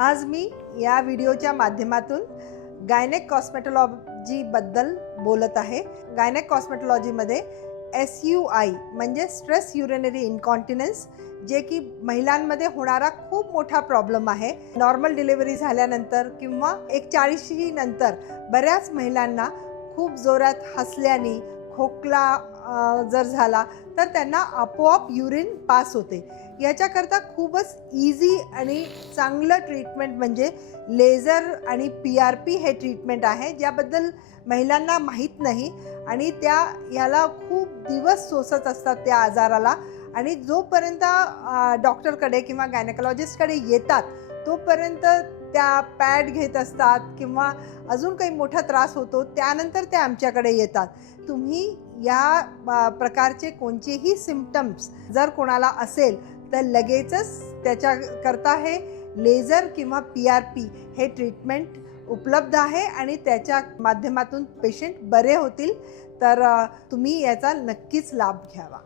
आज मी या व्हिडिओच्या माध्यमातून गायनेक कॉस्मेटॉलॉजीबद्दल बोलत आहे। गायनेक कॉस्मेटॉलॉजीमध्ये SUI म्हणजे स्ट्रेस युरिनरी इन्कॉन्टिनन्स, जे की महिलांमध्ये होणारा खूप मोठा प्रॉब्लेम आहे। नॉर्मल डिलिव्हरी झाल्यानंतर किंवा एक 40शी नंतर बऱ्याच महिलांना खूप जोरात हसल्याने खोकला जर झाला तर त्यांना आपोआप युरिन पास होते। याच्याकरता खूपच इझी आणि चांगलं ट्रीटमेंट म्हणजे लेझर आणि PRP हे ट्रीटमेंट आहे, ज्याबद्दल महिलांना माहीत नाही आणि त्या याला खूप दिवस सोसत असतात त्या आजाराला। आणि जोपर्यंत डॉक्टरकडे किंवा गायनेकॉलॉजिस्टकडे येतात तोपर्यंत त्या पॅड घेत असतात किंवा अजून काही मोठा त्रास होतो, त्यानंतर ते आमच्याकडे येतात। तुम्ही या प्रकारचे कोणतेही सिम्पटम्स जर कोणाला असेल तर लगेचच त्याच्याकरता हे लेझर किंवा PRP हे ट्रीटमेंट उपलब्ध आहे आणि त्याच्या माध्यमातून पेशंट बरे होतील। तर तुम्ही याचा नक्कीच लाभ घ्यावा।